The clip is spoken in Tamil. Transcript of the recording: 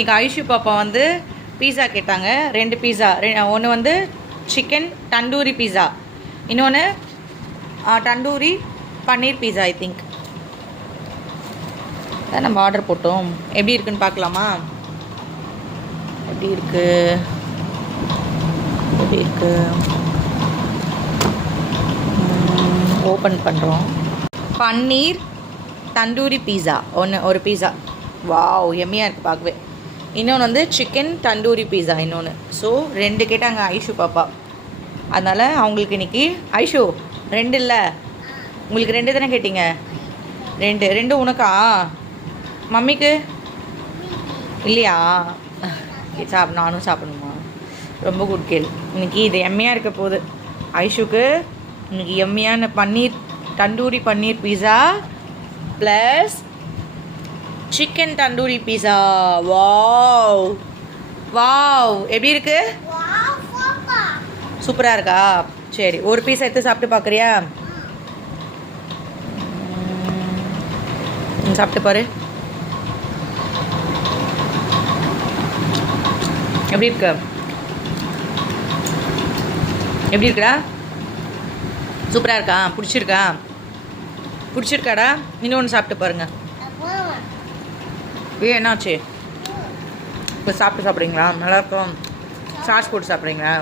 இன்றைக்கி ஐஷு பாப்பா வந்து பீஸா கேட்டாங்க. 2 பீஸா. ஒன்று வந்து சிக்கன் தந்தூரி பீஸா, இன்னொன்று தந்தூரி பன்னீர் பீஸா. ஐ திங்க் தான் நம்ம ஆர்டர் போட்டோம். எப்படி இருக்குன்னு பார்க்கலாமா? எப்படி இருக்கு ஓப்பன் பண்ணுறோம். பன்னீர் தந்தூரி பீஸா ஒரு பீஸா. வாவ், எம்மியாக இருக்குது பார்க்கவே. இன்னொன்று வந்து சிக்கன் தந்தூரி பீஸா இன்னொன்று. ஸோ 2 கேட்டாங்க ஐஷு பாப்பா. அதனால் அவங்களுக்கு இன்றைக்கி ஐஷு 2 இல்லை, உங்களுக்கு 2 தானே கேட்டிங்க? 2 உனக்கா? மம்மிக்கு இல்லையா? நானும் சாப்பிடணுமா? ரொம்ப குட் கேள். இன்றைக்கி இது எம்மையாக இருக்க போகுது ஐஷுக்கு. இன்றைக்கி எம்மையான தந்தூரி பன்னீர் பீஸா ப்ளஸ் சிக்கன் தந்தூரி பீஸா. வாவ் வாவ், எப்படி இருக்கு? சூப்பராக இருக்கா? சரி, ஒரு பீஸ் எடுத்து சாப்பிட்டு பார்க்குறியா? சாப்பிட்டு பாரு, எப்படி இருக்கு? எப்படி இருக்குடா? சூப்பராக இருக்கா? பிடிச்சிருக்காடா? இன்னொன்று சாப்பிட்டு பாருங்க. என்னாச்சு? இப்போ சாப்பிட்றீங்களா? நல்லாயிருக்கும். சாஸ் போட்டு சாப்பிட்றீங்களா?